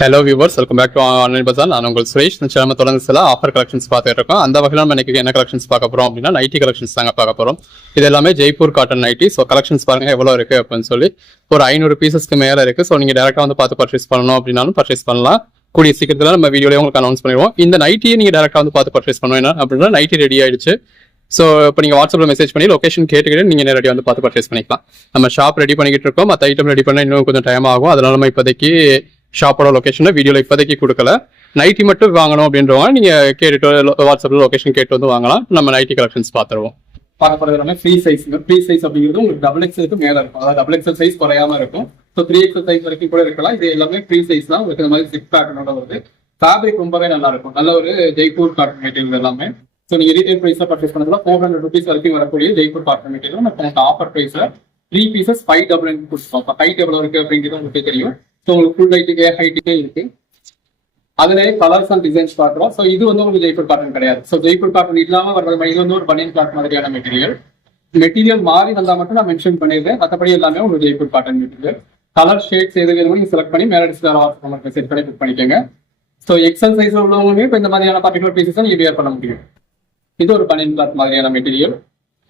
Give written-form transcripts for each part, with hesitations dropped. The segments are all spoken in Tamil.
Hello viewers, welcome back to online Bazaar. நான் உங்கள் சுரேஷ். இந்த சேனல் தொடர்ந்து சில ஆஃபர் கலெக்ஷன்ஸ் பார்த்துட்டு இருக்கோம். அந்த வகையில் நம்ம இன்னைக்கு என்ன கலெக்ஷன்ஸ் பார்க்க போறோம் அப்படின்னா நைட்டி கலெக்ஷன்ஸ் தாங்க பார்க்க போறோம். இது எல்லாமே Jaipur cotton nightie. So collections பாருங்க எவ்வளோ இருக்கு அப்படின்னு சொல்லி ஒரு 500 பீசஸ்க்கு மேலே இருக்கு. ஸோ நீங்க டேரக்டா வந்து பார்த்து பர்ச்சேஸ் பண்ணணும் அப்படின்னாலும் பர்ச்சேஸ் பண்ணலாம். கூடிய சீக்கிரத்தில் நம்ம வீடியோலேயே உங்களுக்கு அனௌன்ஸ் பண்ணிடுவோம். இந்த நைட்டியை நீங்க டேரக்டா வந்து பார்த்து பர்ச்சேஸ் பண்ணணும். என்ன அப்படின்னா நைட்டி ரெடி ஆயிடுச்சு. ஸோ இப்போ நீங்கள் வாட்ஸ்அப்பில் மெசேஜ் பண்ணி லொகேஷன் கேட்டுக்கிட்டு நீங்கள் நேரடியாக வந்து பார்த்து பர்ச்சேஸ் பண்ணிக்கலாம். நம்ம ஷாப் ரெடி பண்ணிக்கிட்டு இருக்கோம். மற்ற ஐட்டம் ரெடி பண்ண இன்னும் கொஞ்சம் டைம் ஆகும். அதனால நம்ம இப்போதைக்கு ஷாப்போட லொகேஷன் வீடியோல இப்போதைக்கு கொடுக்கல. நைட்டி மட்டும் வாங்கணும் அப்படின்றவங்க நீங்க கேட்டுட்டு வாட்ஸ்அப்ல லொகேஷன் கேட்டு வந்து வாங்கலாம். நம்ம நைட்டி கலெக்ஷன்ஸ் பார்த்துருவோம். பார்க்க போறது எல்லாமே ஃப்ரீ சைஸ். ஃப்ரீ சைஸ் அப்படிங்கிறது உங்களுக்கு டபுள் எக்ஸலுக்கு மேல இருக்கும். அதாவது டபுள் எக்ஸல் சைஸ் குறையாம இருக்கும். ஸோ 3XL சைஸ் வரைக்கும் கூட இருக்கலாம். இது எல்லாமே ஃப்ரீ சைஸ் தான். உங்களுக்கு இந்த மாதிரி சிக்ஸ் பேட்டர்னோட வருது. ஃபேப்ரிக் ரொம்பவே நல்லா இருக்கும். நல்ல ஒரு ஜெய்ப்பூர் காட்டன் மெட்டீரியல் எல்லாமே. ஸோ நீங்க ரீட்டைல் பிரைஸ்ல பர்ச்சேஸ் பண்ணதுல 400 rupees வரைக்கும் வரக்கூடிய ஜெய்ப்பூர் காட்டன் மெட்டீரியல் நம்ம ஆஃபர் பிரைஸ்ல 3 pieces 599 கொடுத்துருக்கோம். இப்போ ஹைட் எவ்வளவு இருக்கு அப்படிங்கிறது உங்களுக்கு தெரியும். ஸோ உங்களுக்கு ஃபுல் ஹைட்டுக்கே ஹைட்டுக்கே இருக்கு. அதுலேயே கலர்ஸ் அண்ட் டிசைன்ஸ் பார்க்குறோம். ஸோ இது வந்து உங்களுக்கு ஜெய்ப்பூர் காட்டன் கிடையாது. ஸோ ஜெய்ப்பூர் காட்டன் இல்லாமல் வர்றது இது வந்து ஒரு பனியன் கிளாத் மாதிரியான மெட்டீரியல் மாறி வந்தால் மட்டும் நான் மென்ஷன் பண்ணிடுறேன். மற்றபடி எல்லாமே உங்களுக்கு Jaipur cotton material. Colour shades எது வேணுமோ நீங்கள் செலக்ட் பண்ணி மேலே டிஸ்பிளே வாட்ஸ்அப் செட் பண்ணி புக் பண்ணிக்கோங்க. ஸோ எக்ஸல் சைஸ் உள்ளவங்க இப்போ இந்த மாதிரியான பர்டிகுலர் பீசஸ் நீங்கள் வியர் பண்ண முடியும். இது ஒரு பனியன் கிளாத் மாதிரியான material.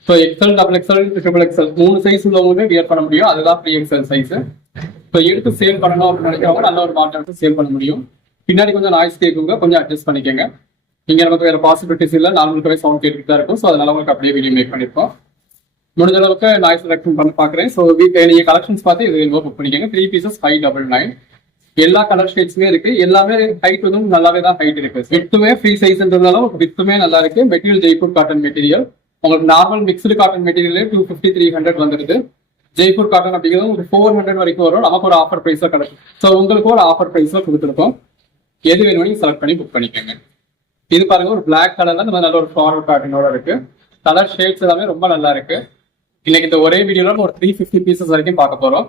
So XL, double XL, triple XL 3 size உள்ளவங்க வியர் பண்ண முடியும். அதுதான் 3XL சைஸ். ஸோ எடுத்து சேல் பண்ணணும் அப்படின்னு நினைக்கிறவங்க நல்ல ஒரு மாற்றம் சேல் பண்ண முடியும். பின்னாடி கொஞ்சம் நாய்ஸ் கேட்குங்க, கொஞ்சம் அட்ஜஸ்ட் பண்ணிக்கோங்க. இங்கே நமக்கு வேறு பாசிபிலிட்டிஸ் இல்லை. நார்மலுக்காகவே சவுண்ட் கேட்டுட்டு தான் இருக்கும். ஸோ அதனால உங்களுக்கு அப்படியே வீடியோ மேக் பண்ணியிருக்கோம். முடிஞ்ச அளவுக்கு நாய்ஸ் ரிடக்ஷன் பண்ணி பார்க்குறேன். ஸோ நீங்கள் கலெக்ஷன்ஸ் பார்த்து இது புக் பண்ணிக்கோங்க. 3 pieces 599. எல்லா கலர் ஷேட்ஸுமே இருக்கு. எல்லாமே ஹைட் வந்து நல்லாவே தான் ஹைட் இருக்கு. வித்துமே ஃப்ரீ சைஸ்ன்றதுனால வித்துமே நல்லா இருக்கு. Material Jaipur cotton material. உங்களுக்கு நார்மல் மிக்ஸ்டு காட்டன் மெட்டீரியலே 250 300 வந்துருது. ஜெய்ப்பூர் காட்டன் அப்படிங்கிறது ஒரு 400 வரைக்கும் வரும். நமக்கு ஒரு ஆஃபர் பிரைஸா கிடைக்கும். ஸோ உங்களுக்கு ஒரு ஆஃபர் பிரைஸ்ல கொடுத்துருக்கோம். எது வேணுமோ நீங்க செலக்ட் பண்ணி புக் பண்ணிக்கோங்க. இது பாருங்க, ஒரு பிளாக் கலர்ல இந்த மாதிரி நல்ல ஒரு ஃபார்வர்ட் பேட்டர்னோட இருக்கு. கலர் ஷேட்ஸ் எல்லாமே ரொம்ப நல்லா இருக்கு. இன்னைக்கு இந்த ஒரே வீடியோல ஒரு 350 பீசஸ் வரைக்கும் பார்க்க போறோம்.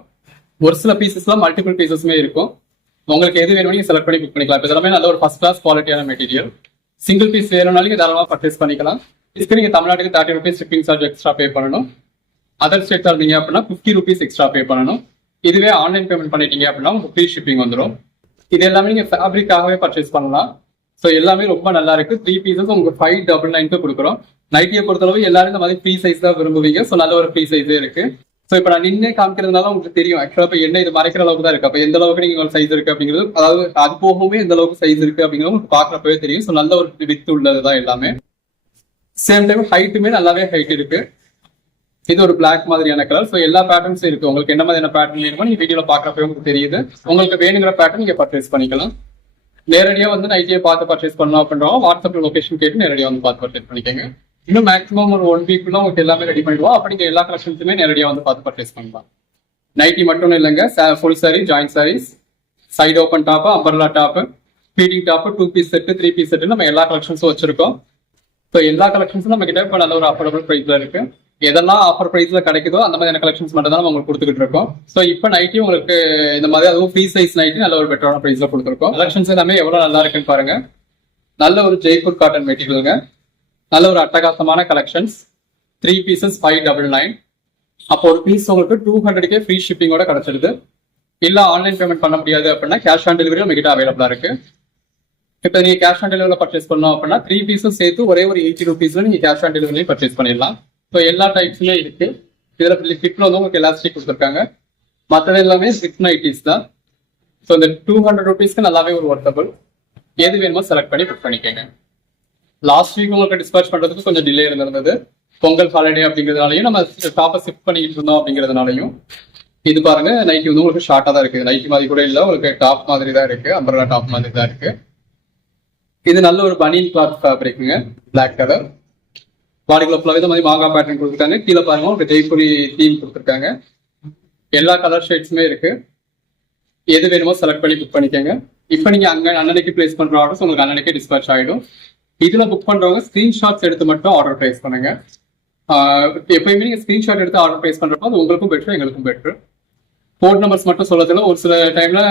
ஒரு சில பீசஸ்ல மல்டிபிள் பீசஸ்மே இருக்கும். உங்களுக்கு எது வேணுமோ நீங்க செலக்ட் பண்ணி புக் பண்ணிக்கலாம். இப்போ எல்லாமே நல்ல ஒரு ஃபர்ஸ்ட் கிளாஸ் குவாலிட்டியான மெட்டீரியல். சிங்கிள் பீஸ் வேணும்னாலும் தாராளமாக பர்ச்சேஸ் பண்ணிக்கலாம். இதுக்கு நீங்க தமிழ்நாட்டுக்கு 30 rupees shipping charge extra pay பண்ணணும். அதர் ஸ்டேட்ல இருந்தீங்க அப்படின்னா 50 rupees எக்ஸ்ட்ரா பே பண்ணணும். இதுவே ஆன்லைன் பேமெண்ட் பண்ணிட்டீங்க அப்படின்னா உங்களுக்கு ஃப்ரீ ஷிப்பிங் வந்துடும். இது எல்லாமே நீங்க ஃபேப்ரிக்காகவே பர்ச்சேஸ் பண்ணலாம். ஸோ எல்லாமே ரொம்ப நல்லா இருக்கு. 3 pieces உங்களுக்கு 599 கொடுக்குறோம். நைட்டியை பொறுத்தளவு எல்லாரும் இந்த மாதிரி ஃப்ரீ சைஸ் தான் விரும்புவீங்க. ஸோ நல்ல ஒரு ஃப்ரீ சைஸே இருக்கு. ஸோ இப்போ நான் நின்று காமிக்கிறதுனால உங்களுக்கு தெரியும் ஆக்சுவலாக இப்போ என்ன இது மறைக்கிற அளவுக்கு தான் இருக்கு. அப்போ எந்த அளவுக்கு நீங்க சைஸ் இருக்கு அப்படிங்கிறது, அதாவது அது போகவே எந்த அளவுக்கு சைஸ் இருக்கு அப்படிங்கிறது உங்களுக்கு பார்க்குறப்பவே தெரியும். ஸோ நல்ல ஒரு வித்து உள்ளது தான் எல்லாமே. சேம் டைம் ஹைட்டுமே நல்லாவே ஹைட் இருக்கு. இது ஒரு பிளாக் மாதிரியான கலர். ஸோ எல்லா பேட்டர்ன்ஸும் இருக்கு. உங்களுக்கு என்ன மாதிரியான பேட்டர்ன் வேணுமோ நீங்க வீடியோல பாக்குறப்ப உங்களுக்கு தெரியுது. உங்களுக்கு வேணுங்கிற பேட்டர்ன் நீங்க பர்ச்சேஸ் பண்ணிக்கலாம். நேரடியாக வந்து நைட்டியை பார்த்து பர்ச்சேஸ் பண்ணலாம் அப்படின்றோம். வாட்ஸ்அப்ல லொகேஷன் கேட்டு நேரடியாக வந்து பார்த்து பர்ச்சேஸ் பண்ணிக்கோங்க. இன்னும் மேக்ஸிமம் ஒரு 1 வீக்குள்ள உங்களுக்கு எல்லாமே ரெடி பண்ணிடுவோம். அப்படி நீங்க எல்லா கலெக்ஷன்ஸுமே நேரடியாக வந்து பார்த்து பர்ச்சேஸ் பண்ணலாம். நைட்டி மட்டும் இல்லைங்க, full sari, joint saris, side open top, umbrella top, feeding top, 2 piece set, 3 piece set நம்ம எல்லா கலெக்ஷன்ஸும் வச்சிருக்கோம். ஸோ எல்லா கலெக்ஷன்ஸும் நம்ம கிட்ட இப்போ நல்ல ஒரு அஃபோர்டபுள் ப்ரைஸ்ல இருக்கு. எதெல்லாம் ஆஃபர் ப்ரைஸ்ல கிடைக்குதோ அந்த மாதிரியான கலெக்ஷன்ஸ் மட்டும் தான் நம்ம உங்களுக்கு கொடுத்துக்கிட்டு இருக்கோம். ஸோ இப்போ நைட்டி உங்களுக்கு இந்த மாதிரி அதுவும் ஃப்ரீ சைஸ் நைட்டி நல்ல ஒரு பெட்டரான ப்ரைஸ்ல கொடுத்துருக்கோம். கலெக்ஷன்ஸ் எல்லாமே எவ்வளவு நல்லா இருக்குன்னு பாருங்க. நல்ல ஒரு ஜெய்ப்பூர் காட்டன் மெட்டீரியலுங்க. நல்ல ஒரு அட்டகாசமான கலெக்ஷன்ஸ். 3 pieces 599. அப்போ ஒரு பீஸ் உங்களுக்கு 200 ஃப்ரீ ஷிப்பிங்கோட கிடைச்சிருது. இல்ல ஆன்லைன் பேமெண்ட் பண்ண முடியாது அப்படின்னா கேஷ் ஆன் டெலிவரி நம்ம கிட்ட அவைலபிளா இருக்கு. இப்போ நீங்க கேஷ் ஆன் டெலிவரியில் பர்ச்சேஸ் பண்ணோம் அப்படின்னா 3 pieces சேர்த்து ஒரே ஒரு 80 rupees நீங்க கேஷ் ஆன் டெலிவரி பர்ச்சேஸ் பண்ணிடலாம். ஸோ எல்லா டைப்ஸுமே இருக்கு. இதுல ஃபிட்ல வந்து உங்களுக்கு எலாஸ்டிக் கொடுத்துருக்காங்க. மற்றது எல்லாமே ஸ்ட்ரிக் நைட்டிஸ் தான். ஸோ இந்த 200 rupeesக்கு நல்லாவே ஒரு ஒர்த்தபிள். எது வேணுமோ செலக்ட் பண்ணி புக் பண்ணிக்கோங்க. லாஸ்ட் வீக் உங்களுக்கு டிஸ்பேச் பண்றதுக்கு கொஞ்சம் டிலே இருந்திருந்தது. பொங்கல் ஹாலிடே அப்படிங்கிறதுனாலையும் நம்ம டாப்பை ஷிஃப்ட் பண்ணிட்டு இருந்தோம் அப்படிங்கிறதுனாலையும். இது பாருங்க, நைட்டி வந்து உங்களுக்கு ஷார்ட்டா தான் இருக்கு. நைட்டி மாதிரி கூட இல்லை, உங்களுக்கு டாப் மாதிரி தான் இருக்கு. அம்பர்லா டாப் மாதிரி தான் இருக்கு. இது நல்ல ஒரு பனியன் கிளாத் ஃபேப்ரிக்குங்க, பிளாக் கலர். பாடிக்குள்ள ஃபுல்லாவே இந்த மாதிரி மாங்காய் பேட்டர்ன் கொடுத்துருக்காங்க. கீழே பாருங்க உங்களுக்கு ஜெய்ப்பூரி தீம் கொடுத்துருக்காங்க. எல்லா கலர் ஷேட்ஸுமே இருக்கு. எது வேணுமோ செலக்ட் பண்ணி புக் பண்ணிக்கோங்க. இப்போ நீங்க அங்க அன்னன்னைக்கு பிளேஸ் பண்ற ஆர்டர்ஸ் உங்களுக்கு அன்னன்னைக்கே டிஸ்பேச் ஆயிடும். இதுல புக் பண்றவங்க ஸ்கிரீன்ஷாட்ஸ் எடுத்து மட்டும் ஆர்டர் பிளேஸ் பண்ணுங்க. எப்பயுமே நீங்க ஸ்கிரீன்ஷாட் எடுத்து ஆர்டர் பிளேஸ் பண்றப்போ அது உங்களுக்கும் பெட்ரு, எங்களுக்கும் பெட்ரு. போர்ட் நம்பர்ஸ் மட்டும் சொல்லதில்ல. ஒரு சில டைம்ல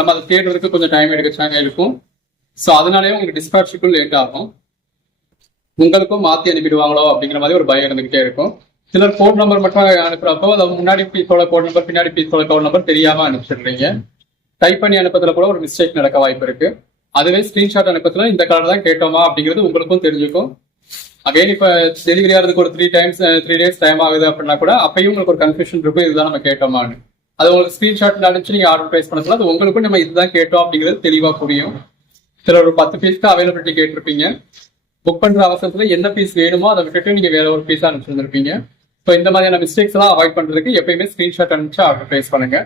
நம்ம அதை தேடுறதுக்கு கொஞ்சம் டைம் எடுக்க இருக்கும். ஸோ அதனாலேயே உங்களுக்கு டிஸ்பேச்சுக்கும் லேட் ஆகும். உங்களுக்கும் மாத்தி அனுப்பிடுவாங்களோ அப்படிங்கிற மாதிரி ஒரு பயம் இருந்துகிட்டே இருக்கும். சிலர் கோட் நம்பர் மட்டும் அனுப்புறப்போ அதை முன்னாடி பீஸோட கோட் நம்பர், பின்னாடி பீஸோட கோட் நம்பர் தெரியாம அனுப்பிச்சிடுறீங்க. டைப் பண்ணி அனுப்பதுல கூட ஒரு மிஸ்டேக் நடக்க வாய்ப்பு இருக்கு. அதுவே ஸ்கிரீன்ஷாட் அனுப்பத்துல இந்த கலர் தான் கேட்டோமா அப்படிங்கிறது உங்களுக்கும் தெரிஞ்சுக்கும். அகைன் இப்ப டெலிவரி ஆகிறதுக்கு ஒரு 3 days டைம் ஆகுது அப்படின்னா கூட அப்பயும் உங்களுக்கு ஒரு கன்ஃபியூஷன் இருக்கும், இதுதான் நம்ம கேட்டோமான்னு. அது உங்களுக்கு ஸ்கிரீன்ஷாட் அனுப்பிச்சு நீங்க ஆர்டர் பிளேஸ் பண்ணதுல அது உங்களுக்கும் நம்ம இதுதான் கேட்டோம் அப்படிங்கிறது தெளிவா புரியும். சில ஒரு 10 பீஸ்க்கு அவைலபிலிட்டி கேட்டிருப்பீங்க. புக் பண்ற அவசரத்துல என்ன பீஸ் வேணுமோ அதை விட்டுட்டு நீங்க வேற ஒரு பீஸா அனுப்பிச்சிருந்திருப்பீங்க. ஸோ இந்த மாதிரியான மிஸ்டேக்ஸ் எல்லாம் அவாய்ட் பண்றதுக்கு எப்பயுமே ஸ்கிரீன்ஷாட் அனுப்பிச்சு ஆர்டர் பிளேஸ் பண்ணுங்க.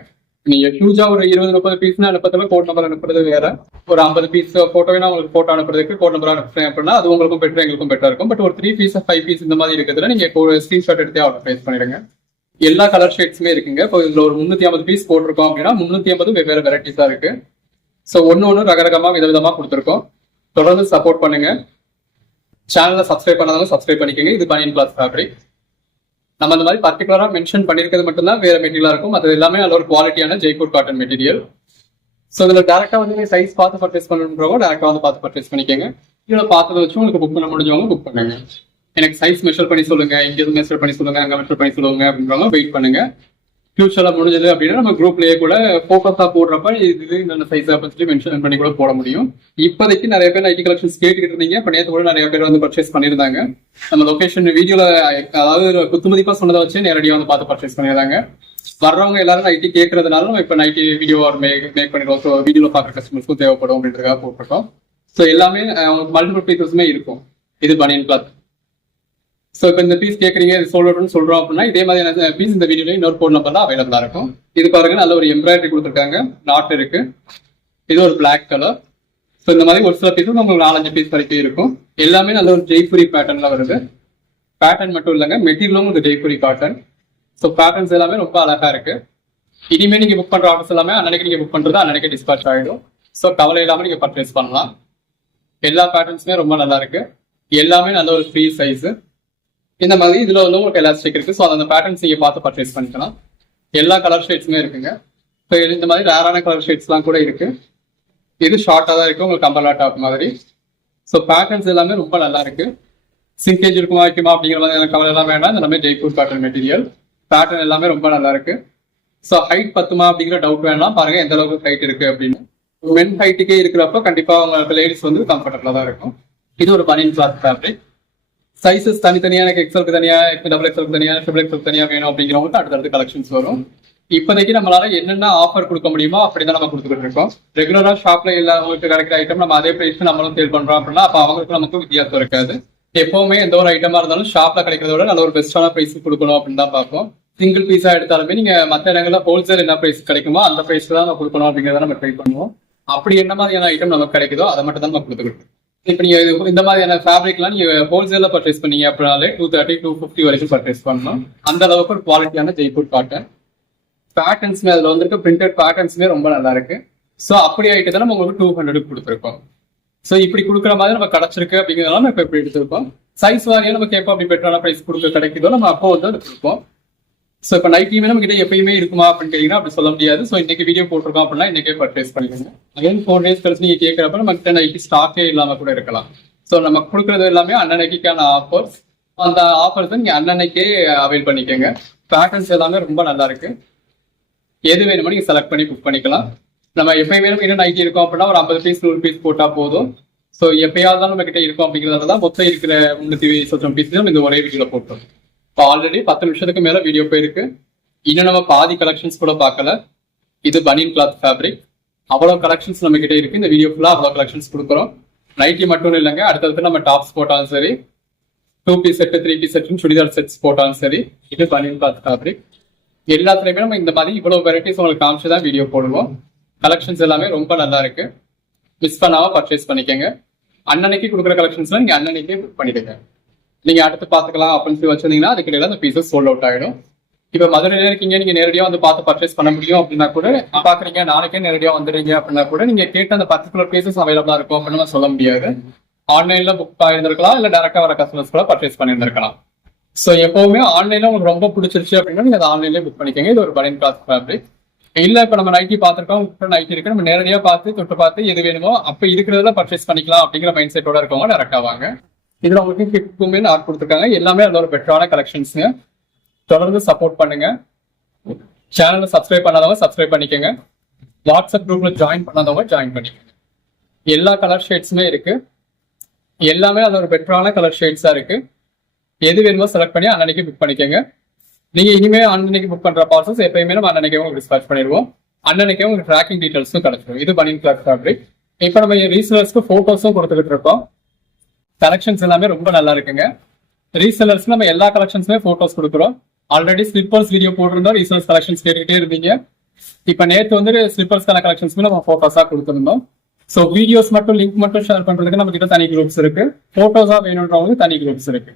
நீங்க ஹியூஜா ஒரு 20-30 பீஸ்னு அனுப்புறதுல கோட் நம்பர் அனுப்புறது வேற, ஒரு 50 பீஸ் போட்டோனா உங்களுக்கு போட்டோ அனுப்புறதுக்கு கோட் நம்பர் அனுப்புறேன் அப்படின்னா அது உங்களுக்கும் பெட்டர் எங்களுக்கும் பெட்டரா இருக்கும். பட் ஒரு 3 பீஸ் 5 பீஸ் இந்த மாதிரி இருக்கிறதுல நீங்க ஸ்கிரீன்ஷாட் எடுத்து ஆர்டர் பிளேஸ் பண்ணிடுங்க. எல்லா கலர் ஷேட்ஸுமே இருக்குங்க. இப்போ இதுல ஒரு 350 பீஸ் போட்டிருக்கோம் அப்படின்னா 350 வெவ்வேறு வெரைட்டிஸா இருக்கு. ஸோ ஒன்னு ரகரகமா விதவிதமா கொடுத்துருக்கோம். தொடர்ந்து சப்போர்ட் பண்ணுங்க. சேனலை சப்ஸ்கிரைப் பண்ணாலும் சப்ஸ்கிரைப் பண்ணிக்கோங்க. இது பனியன் கிளாத் ஃபேப்ரிக். நம்ம இந்த மாதிரி பர்டிகுலரா மென்ஷன் பண்ணிருக்கிறது மட்டும்தான் வேற மெட்டீரியலா இருக்கும். அது எல்லாமே நல்ல ஒரு குவாலிட்டியான ஜெய்ப்பூர் காட்டன் மெட்டீரியல். ஸோ இதுல டேரக்டா வந்து சைஸ் பார்த்து பர்ச்சேஸ் பண்ணணுன்றவங்க டேரக்டா வந்து பார்த்து பர்ச்சேஸ் பண்ணிக்கோங்க. இதுல பார்த்ததை வச்சு உங்களுக்கு புக் பண்ண முடிஞ்சவங்க புக் பண்ணுங்க. எனக்கு சைஸ் மெஷர் பண்ணி சொல்லுங்க, இங்க எதுவும் மெஷர் பண்ணி சொல்லுங்க, அங்க மெஷர் பண்ணி சொல்லுங்க அப்படின்றவங்க வெயிட் பண்ணுங்க. ஃபியூச்சர்ல முடிஞ்சது அப்படின்னா நம்ம குரூப்லயே கூட ஃபோக்கஸா போடுறப்ப இது இந்த சைஸ் சொல்லி மென்ஷன் பண்ணி கூட போட முடியும். இப்போதைக்கு நிறைய பேர் ஐடி கலெக்ஷன்ஸ் கேட்டுக்கிட்டு இருந்தீங்க. இப்போ நேற்று கூட நிறைய பேர் வந்து பர்ச்சேஸ் பண்ணியிருந்தாங்க. நம்ம லொகேஷன் வீடியோல அதாவது குத்துமதிப்பா சொன்னதை வச்சு நேரடியாக வந்து பார்த்து பர்ச்சேஸ் பண்ணியிருந்தாங்க. வர்றவங்க எல்லாரும் நைட்டி கேட்கறதுனால நம்ம இப்போ நைட்டி வீடியோ மேக் பண்ணிடுவோம். ஸோ வீடியோல பார்க்குற கஸ்டமர்ஸ்க்கும் தேவைப்படும் அப்படின்றதுக்காக போட்டிருக்கோம். ஸோ எல்லாமே மல்டிபிள் பீசஸுமே இருக்கும். இது பனியன் கிளாத். ஸோ இப்போ இந்த பீஸ் கேட்குறீங்க, இது சோல்டர்னு சொல்றோம் அப்படின்னா இதே மாதிரியான பீஸ் இந்த வீடியோல இன்னொரு ஃபோன் நம்பர் தான் அவைலபிளா இருக்கும். இது பாருங்க, நல்ல ஒரு எம்ப்ராய்டரி கொடுத்துருக்காங்க, நாட் இருக்கு. இது ஒரு பிளாக் கலர். ஸோ இந்த மாதிரி ஒரு சில பீஸும் உங்களுக்கு 4-5 பீஸ் வரைக்கும் இருக்கும். எல்லாமே நல்ல ஒரு ஜெய்ப்பூரி பேட்டர்ன்ல வருது. பேட்டர்ன் மட்டும் இல்லைங்க, மெட்டீரியலும் இந்த ஜெய்ப்பூரி காட்டன். ஸோ பேட்டர்ன்ஸ் எல்லாமே ரொம்ப அழகா இருக்கு. இனிமே நீங்க புக் பண்ற ஆர்டர்ஸ் எல்லாமே அன்னைக்கு நீங்க புக் பண்றது அன்னைக்கு டிஸ்பாச் ஆகிடும். ஸோ கவலை இல்லாம நீங்க பர்ச்சேஸ் பண்ணலாம். எல்லா பேட்டர்ன்ஸுமே ரொம்ப நல்லா இருக்கு. எல்லாமே நல்ல ஒரு ஃப்ரீ சைஸ். இந்த மாதிரி இதுல வந்து உங்களுக்கு எலாஸ்டிக் இருக்கு. ஸோ அந்த பேட்டர்ன்ஸ் நீங்க பார்த்து பர்ச்சேஸ் பண்ணிக்கலாம். எல்லா கலர் ஷேட்ஸுமே இருக்குங்க. ஸோ இந்த மாதிரி ரேரான கலர் ஷேட்ஸ்லாம் கூட இருக்கு. இது ஷார்ட்டா தான் இருக்கு, உங்களுக்கு அம்பர்லா டாப் மாதிரி. ஸோ பேட்டர்ன்ஸ் எல்லாமே ரொம்ப நல்லா இருக்கு. சிங்கேஜ் இருக்குமா வைக்குமா அப்படிங்கிற மாதிரி எனக்கு கவலை எல்லாம் வேண்டாம். இந்த மாதிரி ஜெய்ப்பூர் காட்டன் மெட்டீரியல். பேட்டர்ன் எல்லாமே ரொம்ப நல்லா இருக்கு. ஸோ ஹைட் பத்துமா அப்படிங்கிற டவுட் வேணாம். பாருங்க எந்த அளவுக்கு ஹைட் இருக்கு அப்படின்னு. மென் ஹைட்டுக்கே இருக்கிறப்ப கண்டிப்பா உங்களுக்கு லேடிஸ் வந்து கம்ஃபர்டபுளா தான் இருக்கும். இது ஒரு பனியன் கிளாத் ஃபேப்ரிக். சைசஸ் தனித்தனியா எனக்கு எக்ஸலுக்கு தனியா, டபுள் எக்ஸலுக்கு தனியா, ட்ரிபிள் எக்ஸலுக்கு தனியா வேணும் அப்படிங்கிறவங்களுக்கு அடுத்தடுத்து கலெக்ஷன்ஸ் வரும். இப்போதைக்கு நம்மளால என்னென்ன ஆஃபர் கொடுக்க முடியுமோ அப்படிதான் நம்ம கொடுத்துட்டு இருக்கோம். ரெகுலரா ஷாப்ல உங்களுக்கு கிடைக்கிற ஐட்டம் நம்ம அதே பிரைஸ் நம்மளும் சேல் பண்றோம் அப்படின்னா அப்ப அவங்களுக்கு நமக்கு வித்தியாசம் இருக்காது. எப்பவுமே எந்த ஒரு ஐட்டமா இருந்தாலும் ஷாப்ல கிடைக்கிறத விட நல்ல ஒரு பெஸ்டான பிரைஸ் கொடுக்கணும் அப்படின்னு தான் பார்ப்போம். சிங்கிள் பீஸா எடுத்தாலுமே நீங்க மற்ற இடங்கள்ல ஹோல்சேல் என்ன பிரைஸ் கிடைக்குமோ அந்த பிரைஸ் தான் நம்ம கொடுக்கணும் அப்படிங்கிறத நம்ம ட்ரை பண்ணுவோம். அப்படி என்ன மாதிரியான ஐட்டம் நமக்கு கிடைக்குதோ அதை மட்டும் தான் நம்ம கொடுத்துக்கிட்டு. இப்போ நீங்க இந்த மாதிரியான ஃபேப்ரிக்லாம் நீங்க ஹோல்சேல்ல பர்ச்சேஸ் பண்ணீங்க அப்படின்னாலே 230-250 வரைக்கும் பர்ச்சேஸ் பண்ணணும். அந்த அளவுக்கு ஒரு குவாலிட்டியான ஜெய்ப்பூர் காட்டன். பேட்டர்ன்ஸ்மே அதுல வந்துருக்கு, பிரிண்டட் பேட்டர்ன்ஸ்மே ரொம்ப நல்லா இருக்கு. ஸோ அப்படி ஆயிட்டு தான் நம்ம உங்களுக்கு 200 கொடுத்துருக்கோம். ஸோ இப்படி கொடுக்குற மாதிரி நம்ம கிடைச்சிருக்கு அப்படிங்கிறதெல்லாம் நம்ம இப்போ இப்படி எடுத்திருக்கோம். சைஸ் வாரியா நம்ம கேட்போம் அப்படி பெட்டரான பிரைஸ் கொடுக்க கிடைக்குதோ நம்ம அப்போ வந்து அது கொடுப்போம். ஸோ இப்போ நைட்டியுமே நம்ம கிட்ட எப்பயுமே இருக்குமா அப்படின்னு கேட்டீங்கன்னா அப்படி சொல்ல முடியாது. ஸோ இன்னைக்கு வீடியோ போட்டிருக்கோம் அப்படின்னா இன்னைக்கே பர்ச்சேஸ் பண்ணிக்கோங்க. அகைன் 4 days கழிச்சு நீங்க கேட்கறப்ப நம்ம கிட்ட நைட்டி ஸ்டாக்கே இல்லாம கூட இருக்கலாம். ஸோ நம்ம கொடுக்குறது எல்லாமே அன்னன்னைக்கான ஆஃபர்ஸ். அந்த ஆஃபர்ஸ் நீங்க அன்னன்னைக்கே அவைல் பண்ணிக்கோங்க. பேட்டர்ன்ஸ் எல்லாமே ரொம்ப நல்லா இருக்கு. எது வேணுமோ நீங்க செலக்ட் பண்ணி புக் பண்ணிக்கலாம். நம்ம எப்பயுமே நம்ம என்ன நைட்டி இருக்கோம் அப்படின்னா ஒரு 50 பீஸ் 100 பீஸ் போட்டா போதும். ஸோ எப்பயாவது தான் நம்ம கிட்ட இருக்கும் அப்படிங்கிறதால தான் மொத்தம் இருக்கிற 320 பீஸ் நம்ம இந்த ஒரே வீடியோல போட்டோம். இப்போ ஆல்ரெடி 10 நிமிஷத்துக்கு மேல வீடியோ போயிருக்கு. இன்னும் நம்ம பாதி கலெக்ஷன்ஸ் கூட பார்க்கல. இது பனியன் கிளாத் ஃபேப்ரிக். அவ்வளவு கலெக்ஷன்ஸ் நம்ம கிட்ட இருக்கு. இந்த வீடியோ ஃபுல்லா அவ்வளவு கலெக்ஷன்ஸ் கொடுக்குறோம். நைட்டி மட்டும் இல்லைங்க, அடுத்தடுத்து நம்ம டாப்ஸ் போட்டாலும் சரி, 2 piece set 3 piece set churidar sets போட்டாலும் சரி, இது பனியன் கிளாத் ஃபேப்ரிக். எல்லாத்துலயுமே நம்ம இந்த மாதிரி இவ்வளவு வெரைட்டிஸ் உங்களுக்கு காமிச்சு தான் வீடியோ போடுவோம். கலெக்ஷன்ஸ் எல்லாமே ரொம்ப நல்லா இருக்கு. மிஸ் பண்ணாம பர்ச்சேஸ் பண்ணிக்கோங்க. அன்னன்னைக்கு கொடுக்குற கலெக்ஷன்ஸ்ல நீங்க அன்னன்னைக்கே புக் பண்ணிடுங்க. நீங்க அடுத்து பாத்துக்கலாம் அப்படின்னு சொல்லி வச்சிருந்தீங்கன்னா அதுக்கு இடையில அந்த பீசஸ் சோல்ட் அவுட் ஆயிடும். இப்ப மதுரையில இருக்கீங்க, நீங்க நேரடியா வந்து பார்த்து பர்ச்சேஸ் பண்ண முடியும் அப்படின்னா கூட பாக்குறீங்க, நாளைக்கே நேரடியா வந்துடுறீங்க அப்படின்னா கூட நீங்க கேட்ட அந்த பர்டிகுலர் பீசஸ் அவைலபிளா இருக்கும் அப்படின்னு சொல்ல முடியாது. ஆன்லைன்ல புக் ஆயிருந்திருக்கலாம், இல்ல டேரக்டா வர கஸ்டமர்ஸ் கூட பர்ச்சேஸ் பண்ணியிருந்திருக்கலாம். ஸோ எப்பவுமே ஆன்லைன்ல உங்களுக்கு ரொம்ப பிடிச்சிருச்சு அப்படின்னா நீங்க அதை ஆன்லைன்லேயே புக் பண்ணிக்கோங்க. இது ஒரு பனியன் கிளாத் ஃபேப்ரிக். இல்ல இப்ப நம்ம நைட்டி பார்த்திருக்கோம், நைட்டி இருக்கு, நம்ம நேரடியா பார்த்து தொட்டு பார்த்து எது வேணுமோ அப்ப இருக்கிறதுல பர்ச்சேஸ் பண்ணிக்கலாம் அப்படிங்கிற மைண்ட் செட்டோட இருக்கவங்க டேரக்டா வாங்க. இதுல உங்களுக்கு கிஃப்ட்டுமே ஆர்ட் கொடுத்துருக்காங்க. எல்லாமே அதோட பெட்டரான கலெக்ஷன்ஸுங்க. தொடர்ந்து சப்போர்ட் பண்ணுங்க. சேனலை சப்ஸ்கிரைப் பண்ணாதவங்க சப்ஸ்கிரைப் பண்ணிக்கோங்க. வாட்ஸ்அப் குரூப்ல ஜாயின் பண்ணாதவங்க ஜாயின் பண்ணிக்கோங்க. எல்லா கலர் ஷேட்ஸுமே இருக்கு. எல்லாமே அது ஒரு பெட்டரான கலர் ஷேட்ஸா இருக்கு. எது வேணுமோ செலக்ட் பண்ணி அன்னன்னைக்கு புக் பண்ணிக்கோங்க. நீங்க இனிமே அன்னன்னைக்கு புக் பண்ற பார்சல்ஸ் எப்பயுமே நம்ம அன்னன்னைக்கே உங்களுக்கு டிஸ்பேச் பண்ணிடுவோம். அன்னன்னைக்கே உங்களுக்கு ட்ராக்கிங் டீடைல்ஸும் கிடைச்சிடும். இது பனியன் கிளாத் ஃபேப்ரிக். இப்போ நம்ம ரீசேலர்ஸ்க்கு போட்டோஸும் கொடுத்துக்கிட்டு இருக்கோம். கலெக்ஷன்ஸ் எல்லாமே ரொம்ப நல்லா இருக்குங்க. ரீசேலர்ஸ்க்கு நம்ம எல்லா கலெக்ஷன்ஸுமே போட்டோஸ் கொடுக்குறோம். ஆல்ரெடி ஸ்லிப்பர்ஸ் வீடியோ போட்டிருந்தோம். ரீசேலர்ஸ் கலெக்ஷன்ஸ் கேட்டுக்கிட்டே இருந்தீங்க. இப்போ நேற்று வந்து ஸ்லிப்பர்ஸ்க்கான கலெக்ஷன்ஸ்மே நம்ம போட்டோஸா கொடுத்துருந்தோம். ஸோ வீடியோஸ் மட்டும் லிங்க் மட்டும் ஷேர் பண்றதுக்கு நம்ம கிட்ட தனி குரூப்ஸ் இருக்கு. போட்டோஸா வேணுன்றவங்களுக்கு தனி குரூப்ஸ் இருக்கு.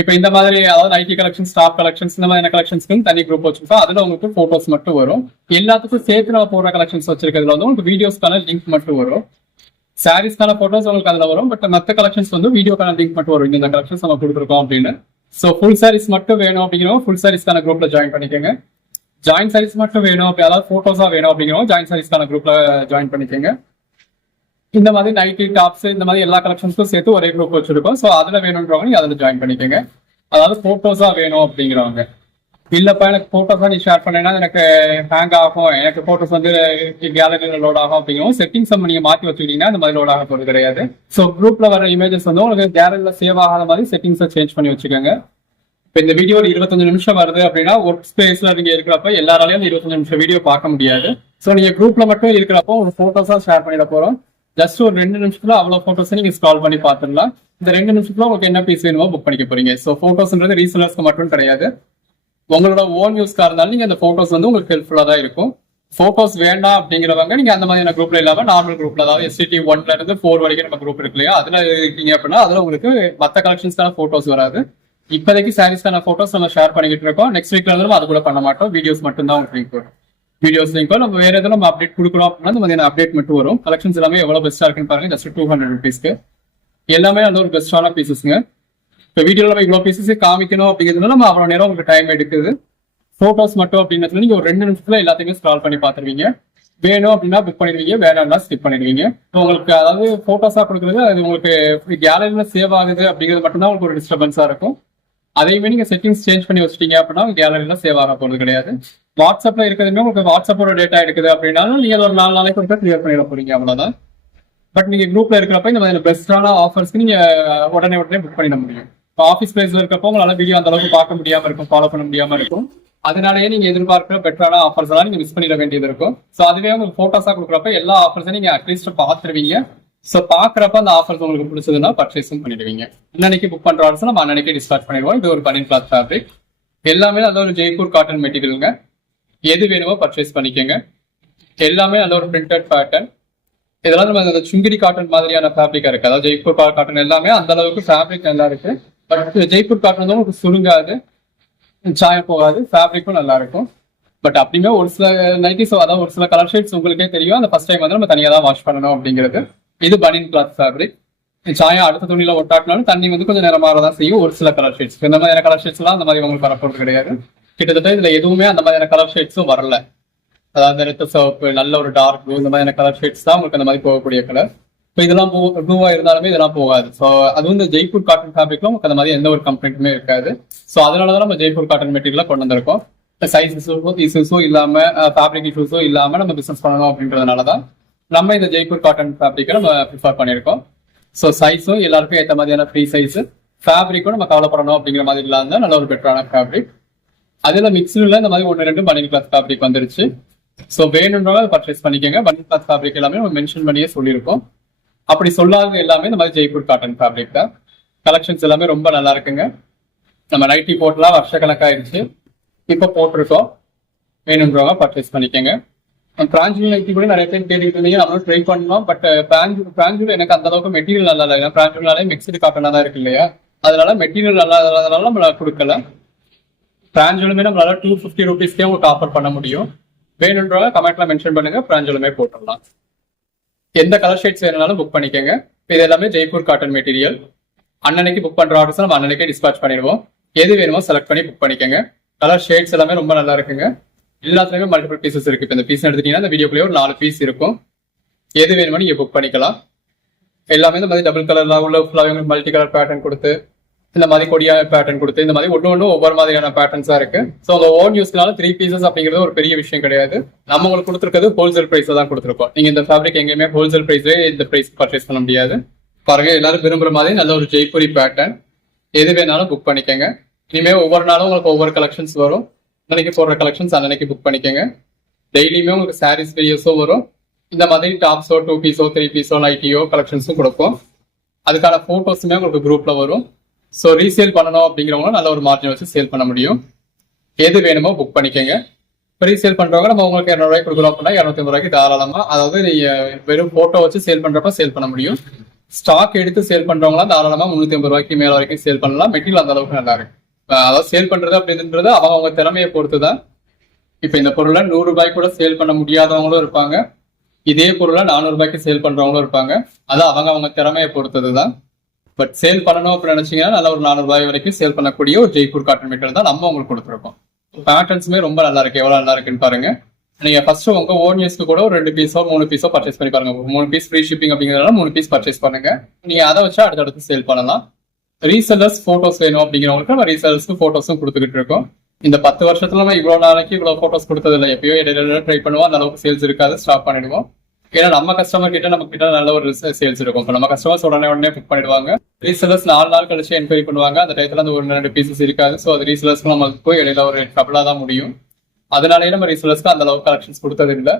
இப்போ இந்த மாதிரி அதாவது ஐடி கலெக்ஷன், ஸ்டாப் கலெக்ஷன்ஸ், இந்த மாதிரி கலெக்ஷன்ஸ்க்கு தனி குரூப் வச்சிருக்கோம். அதுல உங்களுக்கு போட்டோஸ் மட்டும் வரும். எல்லாத்துக்கும் சேர்த்து நம்ம போடுற கலெக்ஷன்ஸ் வச்சிருக்கிறதுல வந்து உங்களுக்கு வீடியோஸ்க்கான லிங்க் மட்டும் வரும். சாரீஸ்க்கான போட்டோஸ் உங்களுக்கு அதுல வரும். பட் மற்ற கலெக்ஷன்ஸ் வந்து வீடியோக்கான லிங்க் மட்டும் வரும். இந்த கலெக்ஷன்ஸ் நம்ம கொடுத்துருக்கோம் அப்படின்னு. ஸோ ஃபுல் சாரீஸ் மட்டும் வேணும் அப்படிங்கிறவங்க ஃபுல் சாரீஸ்க்கான குரூப்ல ஜாயின் பண்ணிக்கோங்க. ஜாயின் சாரீஸ் மட்டும் வேணும் அப்படி அதாவது போட்டோஸா வேணும் அப்படிங்கிறவங்க ஜாயின் சாரீஸ்க்கான குரூப்ல ஜாயின் பண்ணிக்கோங்க. இந்த மாதிரி நைட்டி, டாப்ஸ், இந்த மாதிரி எல்லா கலெக்ஷன்ஸ்க்கும் சேர்த்து ஒரே குரூப் வச்சிருக்கோம். ஸோ அதுல வேணுன்றவங்க நீங்க அதுல ஜாயின் பண்ணிக்கோங்க. அதாவது போட்டோஸா வேணும் அப்படிங்கிறவங்க. இல்லப்பா எனக்கு போட்டோஸா நீ ஷேர் பண்ணேன்னா எனக்கு ஹேங் ஆகும், எனக்கு போட்டோஸ் வந்து கேலரியில லோட் ஆகும் அப்படிங்கிறோம். செட்டிங்ஸ் நம்ம நீங்க மாத்தி வச்சுக்கிட்டீங்கன்னா இந்த மாதிரி லோட் ஆக போறது கிடையாது. ஸோ குரூப்ல வர இமேஜஸ் வந்து உங்களுக்கு கேலரியில சேவ் ஆகாத மாதிரி செட்டிங்ஸை சேஞ்ச் பண்ணி வச்சுக்கோங்க. இப்போ இந்த வீடியோ 25 நிமிஷம் வருது அப்படின்னா ஒர்க் ஸ்பேஸ்ல நீங்க இருக்கிறப்ப எல்லாராலையும் 25 நிமிஷம் வீடியோ பார்க்க முடியாது. ஸோ நீங்க குரூப்ல மட்டும் இருக்கிறப்போ ஒரு போட்டோஸா ஷேர் பண்ணிட போறோம். ஜஸ்ட் ஒரு 2 நிமிஷத்துல அவ்வளவு போட்டோஸ் நீங்க ஸ்க்ரால் பண்ணி பார்த்துடலாம். இந்த 2 நிமிஷத்துல உங்களுக்கு என்ன பீஸ் வேணுமோ புக் பண்ணிக்க போறீங்க. ஸோ போட்டோஸ்ன்றது ரீசேலர்ஸ்க்கு மட்டும் கிடையாது, உங்களோட ஓன் யூஸ்க்கா இருந்தாலும் நீங்க அந்த போட்டோஸ் வந்து உங்களுக்கு ஹெல்ப்ஃபுல்லா தான் இருக்கும். போட்டோஸ் வேண்டாம் அப்படிங்கிறவங்க நீங்க அந்த மாதிரியான குரூப்ல இல்லாம நார்மல் குரூப்ல, அதாவது SCT 1ல இருந்து 4 வரைக்கும் நம்ம குரூப் இருக்கு இல்லையா, அதுல இருக்கீங்க அப்படின்னா அதுல உங்களுக்கு மற்ற கலெக்ஷன்ஸ்க்கான போட்டோஸ் வராது. இப்போதைக்கு சாரீஸ்க்கான போட்டோஸ் நம்ம ஷேர் பண்ணிக்கிட்டு இருக்கோம். நெக்ஸ்ட் வீக்ல இருந்து நம்ம அது கூட பண்ண மாட்டோம். வீடியோஸ் மட்டும் தான் உங்களுக்கு லிங்க் வரும். வீடியோஸ் லிங்க் நம்ம வேற எதுவும் நம்ம அப்டேட் கொடுக்குறோம் அப்படின்னா இந்த மாதிரியான அப்டேட் மட்டும் வரும். கலெக்ஷன்ஸ் எல்லாமே எவ்வளவு பெஸ்டா இருக்குன்னு பாருங்க. ஜஸ்ட் 200 rupeesக்கு எல்லாமே அந்த ஒரு பெஸ்டான பீசஸ்ங்க. இப்போ வீடியோல நம்ம இவ்வளவு பீசஸ் காமிக்கணும் அப்படிங்கிறதுனால நம்ம அவ்வளவு நேரம் உங்களுக்கு டைம் எடுக்குது. போட்டோஸ் மட்டும் அப்படின்னா நீங்க ஒரு 2 நிமிஷத்துல எல்லாத்தையுமே ஸ்க்ரால் பண்ணி பார்த்துருவீங்க. வேணும் அப்படின்னா புக் பண்ணிடுவீங்க, வேணாம்னா ஸ்கிப் பண்ணிடுவீங்க. உங்களுக்கு அதாவது போட்டோஸா கொடுக்குறது அது உங்களுக்கு கேலரியில சேவ் ஆகுது அப்படிங்கிறது மட்டும்தான் உங்களுக்கு ஒரு டிஸ்டர்பன்ஸா இருக்கும். அதையுமே நீங்க செட்டிங்ஸ் சேஞ்ச் பண்ணி வச்சிட்டீங்க அப்படின்னா கேலரியில சேவ் ஆக போறது கிடையாது. வாட்ஸ்அப்ல இருக்கிறதுமே உங்களுக்கு வாட்ஸ்அப்போட டேட்டா எடுக்குது அப்படின்னாலும் நீங்க ஒரு 4 நாளைக்கு ஒருக்கா கிளியர் பண்ணிட போறீங்க, அவ்வளவுதான். பட் நீங்க குரூப்ல இருக்கிறப்ப இந்த மாதிரி பெஸ்டான ஆஃபர்ஸ்க்கு நீங்க உடனே புக் பண்ணிட முடியும். இப்போ ஆஃபீஸ் பிளேஸ்ல இருக்கப்போ உங்களால வீடியோ அந்த அளவுக்கு பார்க்க முடியாம இருக்கும், ஃபாலோ பண்ண முடியாம இருக்கும். அதனாலேயே நீங்க எதிர்பார்க்கிற பெட்டரான ஆஃபர்ஸ் எல்லாம் நீங்க மிஸ் பண்ணிட வேண்டியது இருக்கும். ஸோ அதுவே உங்களுக்கு போட்டோஸா கொடுக்குறப்ப எல்லா ஆஃபர்ஸையும் நீங்க அட்லீஸ்ட் பார்த்துருவீங்க. ஸோ பாக்குறப்ப அந்த ஆஃபர்ஸ் உங்களுக்கு பிடிச்சதுன்னா பர்ச்சேஸும் பண்ணிடுவீங்க. அன்னைக்கு புக் பண்ற ஆர்டர்ஸ் நம்ம அன்னைக்கே டிஸ்பாச் பண்ணிடுவோம். இது ஒரு பனியன் கிளாத் ஃபேப்ரிக். எல்லாமே நல்ல ஒரு ஜெய்ப்பூர் காட்டன் மெட்டீரியலுங்க. எது வேணுமோ பர்ச்சேஸ் பண்ணிக்கோங்க. எல்லாமே நல்ல ஒரு பிரிண்டட் பேட்டர்ன். இதெல்லாம் நம்ம அந்த சுங்கிரி காட்டன் மாதிரியான ஃபேப்ரிக்கா இருக்கு. அதாவது ஜெய்ப்பூர் காட்டன் எல்லாமே அந்த அளவுக்கு ஃபேப்ரிக் நல்லா இருக்கு. பட் ஜெய்ப்பூர் காட்டன் வந்து உங்களுக்கு சுருங்காது, சாயம் போகாது, ஃபேப்ரிக்கும் நல்லா இருக்கும். பட் அப்படிங்க ஒரு சில நைட்டிஸ், அதாவது ஒரு சில கலர் ஷேட்ஸ் உங்களுக்கே தெரியும். அந்த ஃபர்ஸ்ட் டைம் வந்து நம்ம தனியாக தான் வாஷ் பண்ணணும் அப்படிங்கிறது. இது பனியன் கிளாத் ஃபேப்ரிக். சாயம் அடுத்த துணியில ஒட்டாட்டினாலும் தண்ணி வந்து கொஞ்சம் நேரமாகதான் செய்யும். ஒரு சில கலர் ஷேட்ஸ், இந்த மாதிரியான கலர் ஷேட்ஸ் எல்லாம் அந்த மாதிரி உங்களுக்கு வரப்போறது கிடையாது. கிட்டத்தட்ட இதுல எதுவுமே அந்த மாதிரியான கலர் ஷேட்ஸும் வரல. அதாவது ரெட் சிவப்பு, நல்ல ஒரு டார்க் ப்ளூ, இந்த மாதிரியான கலர் ஷேட்ஸ் தான் உங்களுக்கு அந்த மாதிரி போகக்கூடிய கலர். இப்போ இதெல்லாம் ப்ளூவா இருந்தாலுமே இதெல்லாம் போகாது. ஸோ அது வந்து ஜெய்ப்பூர் காட்டன் ஃபேப்ரிக்ல உங்களுக்கு அந்த மாதிரி எந்த ஒரு கம்ப்ளைண்ட்டுமே இருக்காது. ஸோ அதனாலதான் நம்ம ஜெய்ப்பூர் காட்டன் மெட்டீரியல் கொண்டு வந்திருக்கோம். சைஸ் இஷ்யூஸும் இல்லாம, ஃபேப்ரிக் இஷ்யூஸும் இல்லாம நம்ம பிசினஸ் பண்ணணும் அப்படின்றதுனாலதான் நம்ம இந்த ஜெய்ப்பூர் காட்டன் ஃபேப்ரிக்கை நம்ம ப்ரிஃபர் பண்ணியிருக்கோம். ஸோ சைஸும் எல்லாருக்கும் ஏற்ற மாதிரியான ஃப்ரீ சைஸ், ஃபேப்ரிக்கும் நம்ம கவலைப்படணும் அப்படிங்கிற மாதிரி இல்லாத நல்ல ஒரு பெட்டரான ஃபேப்ரிக். அதுல மிக்ஸ்ல இந்த மாதிரி 1-2 பனியன் கிளாத் ஃபேப்ரிக் வந்துருச்சு. ஸோ வேணுன்றவங்க பர்ச்சேஸ் பண்ணிக்கோங்க. பனியன் கிளாத் ஃபேப்ரிக் எல்லாமே நம்ம மென்ஷன் பண்ணியே சொல்லியிருக்கோம். அப்படி சொல்லாத எல்லாமே இந்த மாதிரி ஜெய்ப்பூர் காட்டன் ஃபேப்ரிக் தான். கலெக்ஷன்ஸ் எல்லாமே ரொம்ப நல்லா இருக்குங்க. நம்ம நைட்டி போட்டலாம் வருஷக்கணக்காயிருச்சு, இப்போ போட்டிருக்கோம். வேணுன்றவங்க பர்ச்சேஸ் பண்ணிக்கோங்க. பிராஞ்சூல் நைட்டி கூட நிறைய பேர் தேடிட்டு இருந்தீங்க, நம்மளும் ட்ரை பண்ணோம். பட் பிராஞ்சூல் எனக்கு அந்த அளவுக்கு மெட்டீரியல் நல்லா இல்லை. பிராஞ்சூல்னாலே மிக்சடு காட்டனா தான் இருக்கு இல்லையா, அதனால மெட்டீரியல் நல்லா இல்லாதனால நம்மள கொடுக்கல. பிராஞ்சூலுமே நம்மளால 250 rupeesக்கே உங்களுக்கு ஆஃபர் பண்ண முடியும். வேணுன்றவங்க கமெண்ட்ல மென்ஷன் பண்ணுங்க, பிராஞ்சூலுமே போட்டுடலாம். எந்த கலர் ஷேட்ஸ் வேணும்னாலும் புக் பண்ணிக்கோங்க. இது எல்லாமே ஜெய்ப்பூர் காட்டன் மெட்டீரியல். அன்னன்னைக்கு புக் பண்ற ஆர்டர்ஸ் நம்ம அன்னன்னைக்கே டிஸ்பாச் பண்ணிடுவோம். எது வேணுமோ செலக்ட் பண்ணி புக் பண்ணிக்கோங்க. கலர் ஷேட்ஸ் எல்லாமே ரொம்ப நல்லா இருக்குங்க. எல்லாத்துலயுமே மல்டிபிள் பீசஸ் இருக்கு. இப்போ இந்த பீஸ் எடுத்துட்டீங்கன்னா இந்த வீடியோக்குள்ளேயே ஒரு 4 பீஸ் இருக்கும். எது வேணுமோ நீங்க புக் பண்ணிக்கலாம். எல்லாமே இந்த மாதிரி டபுள் கலர்ல உள்ள ஃபுல்லாவே மல்டி கலர் பேட்டர்ன் கொடுத்து இந்த மாதிரி கொடியா பேட்டர்ன் கொடுத்து இந்த மாதிரி ஒன்று ஒவ்வொரு மாதிரியான பேட்டர்ன்ஸா இருக்கு. ஸோ உங்க ஓன் யூஸ்னால 3 பீசஸ் அப்படிங்கிறது ஒரு பெரிய விஷயம் கிடையாது. நம்ம உங்களுக்கு கொடுத்துருக்கிறது ஹோல்சேல் பிரைஸ் தான் கொடுத்துருக்கோம். நீங்க இந்த ஃபேப்ரிக் எங்கேயுமே ஹோல்சேல் பிரைஸ்ல இந்த பிரைஸ் பர்ச்சேஸ் பண்ண முடியாது. பாருங்க, எல்லாரும் விரும்புற மாதிரி நல்ல ஒரு ஜெய்ப்பூரி பேட்டர்ன். எது வேணாலும் புக் பண்ணிக்கோங்க. இனிமேல் ஒவ்வொரு நாளும் உங்களுக்கு ஒவ்வொரு கலெக்ஷன்ஸ் வரும். அன்னைக்கு போடுற கலெக்ஷன்ஸ் அன்னைக்கு புக் பண்ணிக்கோங்க. டெய்லியுமே உங்களுக்கு சாரீஸ் வீடியோஸும் வரும். இந்த மாதிரி டாப்ஸோ 2 பீஸோ 3 பீஸோ நைட்டியோ கலெக்ஷன்ஸும் கொடுப்போம். அதுக்கான போட்டோஸுமே உங்களுக்கு குரூப்ல வரும். ஸோ ரீசேல் பண்ணணும் அப்படிங்கிறவங்க நல்ல ஒரு மார்ஜின் வச்சு சேல் பண்ண முடியும். எது வேணுமோ புக் பண்ணிக்கோங்க. இப்போ ரீசேல் பண்றவங்க நம்ம உங்களுக்கு 200 ரூபாய்க்கு கொடுக்குறோம் அப்படின்னா 250 ரூபாய்க்கு தாராளமா, அதாவது நீங்க வெறும் போட்டோ வச்சு சேல் பண்றப்ப சேல் பண்ண முடியும். ஸ்டாக் எடுத்து சேல் பண்றவங்களாம் தாராளமா 350 ரூபாய்க்கு மேல வரைக்கும் சேல் பண்ணலாம். மெட்டீரியல் அந்த அளவுக்கு நல்லா இருக்கு. அதாவது சேல் பண்றது அப்படின்றது அவங்க திறமையை பொறுத்து தான். இப்போ இந்த பொருளை 100 ரூபாய்க்கு கூட சேல் பண்ண முடியாதவங்களும் இருப்பாங்க. இதே பொருளை 400 ரூபாய்க்கு சேல் பண்றவங்களும் இருப்பாங்க. அது அவங்க திறமையை பொறுத்தது தான். பட் சேல் பண்ணணும் அப்படின்னு நினைச்சீங்கன்னா நல்ல ஒரு 400 ரூபாய் வரைக்கும் சேல் பண்ணக்கூடிய ஒரு ஜெய்ப்பூர் காட்டன் மெட்டீரியல் தான் நம்ம உங்களுக்கு கொடுத்துருக்கோம். பேட்டர்ன்ஸுமே ரொம்ப நல்லா இருக்கு. எவ்வளவு நல்லா இருக்குன்னு பாருங்க. நீங்க ஃபர்ஸ்ட் உங்க ஓன் யூஸ்க்கு கூட ஒரு 2 பீஸோ 3 பீஸோ பர்ச்சேஸ் பண்ணி பாருங்க. 3 பீஸ் ஃப்ரீ ஷிப்பிங் அப்படிங்கிறதுனால 3 பீஸ் பர்ச்சேஸ் பண்ணுங்க. நீங்க அதை வச்சு அடுத்தடுத்து சேல் பண்ணலாம். ரீசெல்லர்ஸ் போட்டோஸ் வேணும் அப்படிங்கிறவங்களுக்கு நம்ம ரீசெல்லர்ஸ்க்கு போட்டோஸும் கொடுத்துக்கிட்டு இருக்கோம். இந்த 10 வருஷத்துல நம்ம இவ்வளவு நாளைக்கு இவ்வளவு போட்டோஸ் கொடுத்தது இல்லை. எப்பயோ இடையில ட்ரை பண்ணுவோம். அந்த அளவுக்கு சேல்ஸ் இருக்காது, ஸ்டாப் பண்ணிடுவோம். ஏன்னா நம்ம கஸ்டமர் கிட்ட நம்ம கிட்ட நல்ல ஒரு சேல்ஸ் இருக்கும். இப்போ நம்ம கஸ்டமர்ஸ் உடனே புக் பண்ணிடுவாங்க. ரீசெல்லர்ஸ் 4 நாள் கழிச்சு என்கொயரி பண்ணுவாங்க. அந்த டயத்துல அந்த 1-2 பீசஸ் இருக்காது. ஸோ அது ரீசெல்லர்ஸ்க்கு நமக்கு போய் இடையில ஒரு ட்ரபிளா தான் முடியும். அதனாலேயே நம்ம ரீசெல்லர்ஸ்க்கு அந்த அளவுக்கு கலெக்ஷன்ஸ் கொடுத்தது இல்லை.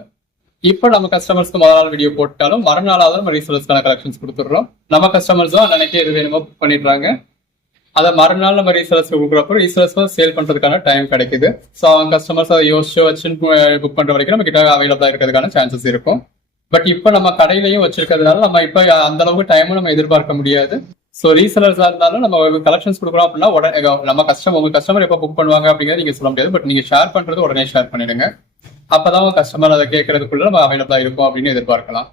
இப்போ நம்ம கஸ்டமர்ஸ்க்கு முதல் நாள் வீடியோ போட்டாலும் மறுநாளாவது நம்ம ரீசெல்லர்ஸ்க்கான கலெக்ஷன்ஸ் கொடுத்துடுறோம். நம்ம கஸ்டமர்ஸும் அன்னைக்கு எது வேணுமோ புக் பண்ணிடுறாங்க. அதை மறுநாள் நம்ம ரீசெல்லர்ஸ்க்கு கொடுக்குறப்போ ரீசெல்லர்ஸ்க்கு சேல் பண்றதுக்கான டைம் கிடைக்குது. ஸோ அவங்க கஸ்டமர்ஸ் அதை யோசிச்சு வச்சு புக் பண்ற வரைக்கும் நம்ம கிட்ட அவைலபிளா இருக்கிறதுக்கான சான்சஸ் இருக்கும். பட் இப்போ நம்ம கடையிலையும் வச்சிருக்கிறதுனால நம்ம இப்போ அந்த அளவுக்கு டைமும் நம்ம எதிர்பார்க்க முடியாது. ஸோ ரீசெலர்ஸா இருந்தாலும் நம்ம கலெக்ஷன்ஸ் கொடுக்குறோம் அப்படின்னா உடனே நம்ம உங்க கஸ்டமர் எப்போ புக் பண்ணுவாங்க அப்படிங்கிறது நீங்க சொல்ல முடியாது. பட் நீங்க ஷேர் பண்றது உடனே ஷேர் பண்ணிடுங்க. அப்பதான் உங்க கஸ்டமர் அதை கேட்கறதுக்குள்ள நம்ம அவைலபிளா இருக்கும் அப்படின்னு எதிர்பார்க்கலாம்.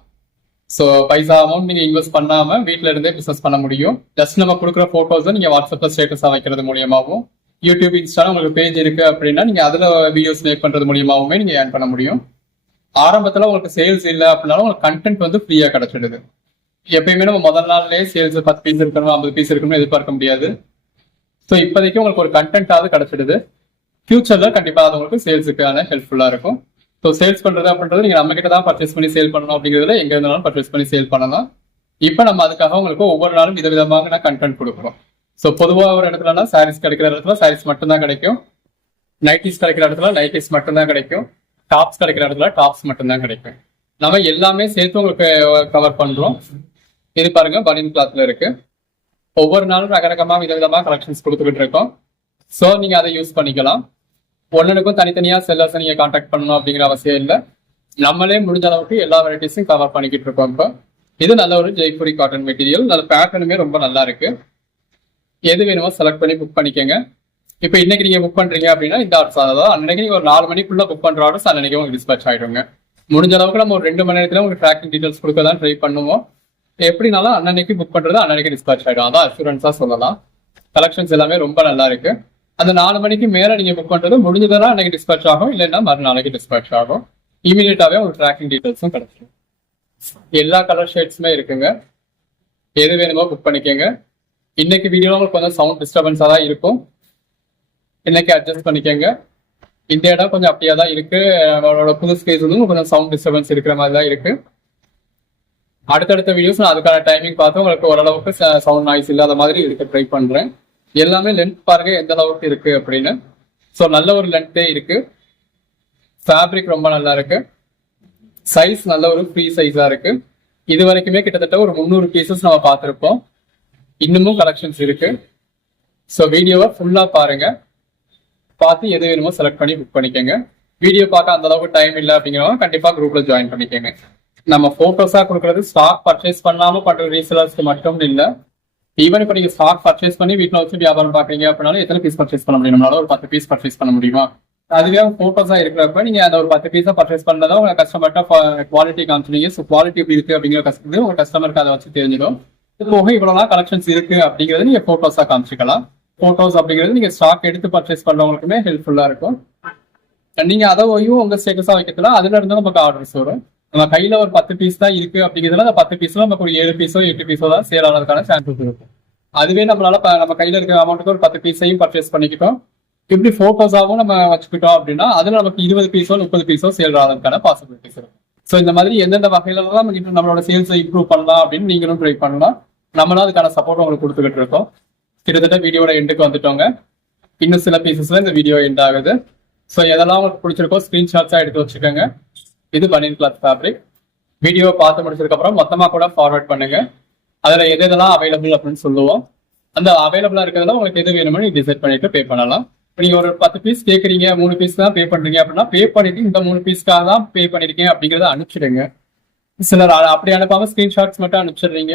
ஸோ பைசா அமௌண்ட் நீங்க இன்வெஸ்ட் பண்ணாம வீட்டுல இருந்தே பிசினஸ் பண்ண முடியும். ஜஸ்ட் நம்ம கொடுக்குற போட்டோஸ் நீங்க வாட்ஸ்அப்ல ஸ்டேட்டஸா வைக்கிறது மூலியமாகவும், யூடியூப் இன்ஸ்டா உங்களுக்கு பேஜ் இருக்கு அப்படின்னா நீங்க அதுல வீடியோஸ் மேக் பண்றது மூலியமாவுமே நீங்க ஏர்ன் பண்ண முடியும். ஆரம்பத்துல உங்களுக்கு சேல்ஸ் இல்லை அப்படின்னாலும் உங்களுக்கு கண்டென்ட் வந்து ஃப்ரீயா கிடைச்சிடுது. எப்பயுமே நம்ம முதல் நாள்லயே சேல்ஸ் 10 பீஸ் இருக்கணும் 50 பீஸ் இருக்கணும்னு எதிர்பார்க்க முடியாது. ஸோ இப்போதைக்கு உங்களுக்கு ஒரு கண்டென்ட்டாவது கிடைச்சிடுது. ஃபியூச்சர்ல கண்டிப்பா அது உங்களுக்கு சேல்ஸுக்கான ஹெல்ப்ஃபுல்லா இருக்கும். ஸோ சேல்ஸ் பண்றது அப்படின்றது நீங்க நம்ம கிட்ட தான் பர்ச்சேஸ் பண்ணி சேல் பண்ணணும் அப்படிங்கிறதுல எங்க இருந்தாலும் பர்ச்சேஸ் பண்ணி சேல் பண்ணலாம். இப்போ நம்ம அதுக்காக உங்களுக்கு ஒவ்வொரு நாளும் விதவிதமாக கண்டென்ட் கொடுக்குறோம். ஸோ பொதுவாக ஒரு இடத்துலனா சாரீஸ் கிடைக்கிற இடத்துல சாரீஸ் மட்டும்தான் கிடைக்கும். நைட்டிஸ் கிடைக்கிற இடத்துல நைட்டிஸ் மட்டும்தான் கிடைக்கும். டாப்ஸ் கிடைக்கிற இடத்துல டாப்ஸ் மட்டும்தான் கிடைக்கும். நம்ம எல்லாமே சேர்த்து உங்களுக்கு கவர் பண்றோம். இது பாருங்க, பனியன் கிளாத்ல இருக்கு. ஒவ்வொரு நாளும் ரகரகமா விதவிதமா கலெக்ஷன்ஸ் கொடுத்துக்கிட்டு இருக்கோம். ஸோ நீங்க அதை யூஸ் பண்ணிக்கலாம். ஒன்னுக்கும் தனித்தனியா செல்லர்ஸ் நீங்க கான்டாக்ட் பண்ணணும் அப்படிங்கிற அவசியம் இல்லை. நம்மளே முடிஞ்ச அளவுக்கு எல்லா வெரைட்டிஸும் கவர் பண்ணிக்கிட்டு இருக்கோம். இப்போ இது நல்ல ஒரு ஜெய்ப்பூரி காட்டன் மெட்டீரியல். நல்ல பேட்டர்னுமே ரொம்ப நல்லா இருக்கு. எது வேணுமோ செலக்ட் பண்ணி புக் பண்ணிக்கோங்க. இப்போ இன்னைக்கு நீங்க புக் பண்றீங்க அப்படின்னா இந்த ஆர்டர்ஸ், அதாவது அன்னைக்கு நீங்க ஒரு 4 மணிக்குள்ள புக் பண்ற ஆர்டர்ஸ் அன்னைக்கு உங்களுக்கு டிஸ்பேச் ஆயிடுங்க. முடிஞ்ச அளவுக்கு நம்ம ஒரு 2 மணி நேரத்துல உங்களுக்கு ட்ராக்கிங் டீடைல்ஸ் கொடுக்க தான் ட்ரை பண்ணுவோம். எப்படினாலும் அன்னைக்கு புக் பண்றது அன்னைக்கு டிஸ்பேச் ஆயிடும். அதான் அஷூரன்ஸா சொல்லலாம். கலெக்ஷன்ஸ் எல்லாமே ரொம்ப நல்லா இருக்கு. அந்த 4 மணிக்கு மேல நீங்க புக் பண்றது முடிஞ்சதா அன்னைக்கு டிஸ்பேச் ஆகும், இல்லைன்னா மறுநாளைக்கு டிஸ்பேச் ஆகும். இமீடியட்டாவே உங்களுக்கு ட்ராக்கிங் டீடைல்ஸும் கிடைச்சிடும். எல்லா கலர் ஷேட்ஸுமே இருக்குங்க. எது வேணுமோ புக் பண்ணிக்கோங்க. இன்னைக்கு வீடியோ உங்களுக்கு கொஞ்சம் சவுண்ட் டிஸ்டர்பன்ஸா தான் இருக்கும். இன்னைக்கு அட்ஜஸ்ட் பண்ணிக்கோங்க. இந்த இடம் கொஞ்சம் அப்படியே தான் இருக்கு. அவரோட புது ஸ்பேஸ் வந்து கொஞ்சம் சவுண்ட் டிஸ்டர்பன்ஸ் இருக்கிற மாதிரி தான் இருக்கு. அடுத்தடுத்த வீடியோஸ் நான் அதுக்கான டைமிங் பார்த்து உங்களுக்கு ஓரளவுக்கு சவுண்ட் நாய்ஸ் இல்லாத மாதிரி இருக்க ட்ரை பண்றேன். எல்லாமே லென்த் பாருங்க எந்த அளவுக்கு இருக்கு அப்படின்னு. ஸோ நல்ல ஒரு லென்த்தே இருக்கு. ஃபேப்ரிக் ரொம்ப நல்லா இருக்கு. சைஸ் நல்ல ஒரு ஃப்ரீ சைஸா இருக்கு. இது வரைக்குமே கிட்டத்தட்ட ஒரு 300 பீசஸ் நம்ம பார்த்துருப்போம். இன்னமும் கலெக்ஷன்ஸ் இருக்கு. ஸோ வீடியோவை ஃபுல்லா பாருங்க. பார்த்து எது வேணுமோ செலக்ட் பண்ணி புக் பண்ணிக்கோங்க. வீடியோ பார்க்க அந்த அளவுக்கு டைம் இல்லை அப்படிங்கிறவங்க கண்டிப்பா குரூப்ல ஜாயின் பண்ணிக்கோங்க. நம்ம போட்டோஸா கொடுக்கறது ஸ்டாக் பர்ச்சேஸ் பண்ணாம பண்ற ரீசெலர்ஸ்க்கு மட்டும் இல்லை. ஈவன் இப்போ நீங்க ஸ்டாக் பர்ச்சேஸ் பண்ணி வீட்டில் வச்சு வியாபாரம் பாக்குறீங்க அப்படின்னாலும் எத்தனை பீஸ் பர்ச்சேஸ் பண்ண முடியும்? நம்மளால ஒரு 10 பீஸ் பர்ச்சேஸ் பண்ண முடியுமா? அதுவே போட்டோஸா இருக்கிறப்ப நீங்க அந்த ஒரு 10 பீஸா பர்ச்சேஸ் பண்ணதான் உங்க கஸ்டமர்கிட்ட குவாலிட்டி காமிச்சிங்க. ஸோ குவாலிட்டி எப்படி இருக்கு அப்படிங்கிற கஸ்டமர் உங்க கஸ்டமருக்கு அதை வச்சு தெரிஞ்சிடும். இது போக இவ்வளவு கலெக்ஷன்ஸ் இருக்கு அப்படிங்கறது நீங்க போட்டோஸா காமிச்சிக்கலாம். போட்டோஸ் அப்படிங்கிறது நீங்க ஸ்டாக் எடுத்து பர்ச்சேஸ் பண்றவங்களுக்குமே ஹெல்ப்ஃபுல்லா இருக்கும். நீங்க அதை உங்க ஸ்டேட்டஸா வைக்கலாம். அதுல இருந்து நமக்கு ஆர்டர்ஸ் வரும். நம்ம கையில ஒரு 10 பீஸ் தான் இருக்கு அப்படிங்கிறதுல அந்த 10 பீஸ்ல நமக்கு ஒரு 7 பீஸோ 8 பீஸோ தான் சேல் ஆனதுக்கான சான்சஸ் இருக்கும். அதுவே நம்மளால நம்ம கையில இருக்கிற அமௌண்ட்டுக்கு ஒரு 10 பீஸையும் பர்ச்சேஸ் பண்ணிக்கிட்டோம். இப்படி போட்டோஸாவும் நம்ம வச்சுக்கிட்டோம் அப்படின்னா அதுல நமக்கு 20 பீஸோ 30 பீஸோ சேல் ஆகிறதுக்கான பாசிபிலிட்டிஸ் இருக்கும். ஸோ இந்த மாதிரி எந்தெந்த வகையிலலாம் நம்மளோட சேல்ஸை இம்ப்ரூவ் பண்ணலாம் அப்படின்னு நீங்களும் ட்ரை பண்ணலாம். நம்மளும் அதுக்கான சப்போர்ட் உங்களுக்கு கொடுத்துக்கிட்டு இருக்கோம். கிட்டத்தட்ட வீடியோட எண்டுக்கு வந்துட்டோங்க. இன்னும் சில பீசஸ்ல இந்த வீடியோ எண்ட் ஆகுது. ஸோ எதெல்லாம் உங்களுக்கு பிடிச்சிருக்கோ ஸ்கிரீன்ஷாட்ஸா எடுத்து வச்சுக்கோங்க. இது பனியன் கிளாத் ஃபேப்ரிக். வீடியோவை பார்த்து முடிச்சதுக்கு அப்புறம் மொத்தமா கூட ஃபார்வர்ட் பண்ணுங்க. அதுல எதெல்லாம் அவைலபிள் அப்படின்னு சொல்லுவோம். அந்த அவைலபிளா இருக்கிறதுல உங்களுக்கு எது வேணுமோ நீங்க டிசைட் பண்ணிட்டு பே பண்ணலாம். நீங்க ஒரு 10 பீஸ் கேட்குறீங்க, 3 பீஸ் தான் பே பண்றீங்க அப்படின்னா பே பண்ணிட்டு இந்த 3 பீஸ்க்காக தான் பே பண்ணிருக்கேன் அப்படிங்கறத அனுப்பிச்சிடுங்க. சிலர் அப்படி அனுப்பாம ஸ்கிரீன்ஷாட்ஸ் மட்டும் அனுப்பிச்சிடுறீங்க.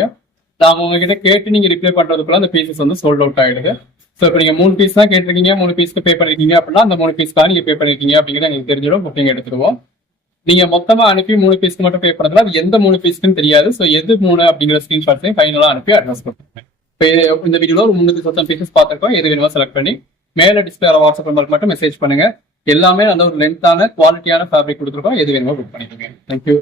நாங்க உங்ககிட்ட கேட்டு நீங்க ரிப்ளை பண்றதுக்குள்ள அந்த பீசஸ் வந்து சோல்ட் அவுட் ஆயிடுது. ஸோ இப்போ நீங்க 3 பீஸ் தான் கேட்டிருக்கீங்க, 3 பீஸ்க்கு பே பண்ணிருக்கீங்க அப்படின்னா அந்த 3 பீஸ்க்காக நீங்க பே பண்ணிருக்கீங்க அப்படிங்கிறது எங்களுக்கு தெரிஞ்சிடும். புக்கிங் எடுத்துருவோம். நீங்க மொத்தமா அனுப்பி 3 பீஸ்க்கு மட்டும் பே பண்ணதுல அது எந்த 3 பீஸ்க்குன்னு தெரியாது. ஸோ எது 3 அப்படிங்கிற ஸ்கிரீன்ஷாட்ஸையும் ஃபைனலா அனுப்பி அட்ரஸ் பண்ணுங்க. இப்போ இந்த வீடியோல ஒரு 300 பீசஸ் பார்த்துருக்கோம். எது வேணுமோ செலக்ட் பண்ணி மேல டிஸ்பிளே வாட்ஸ்அப் நம்பருக்கு மட்டும் மெசேஜ் பண்ணுங்க. எல்லாமே அந்த ஒரு லென்த்தான குவாலிட்டியான ஃபேப்ரிக் கொடுத்துருக்கோம். எது வேணுமோ புக் பண்ணிக்கோங்க. தேங்க்யூ.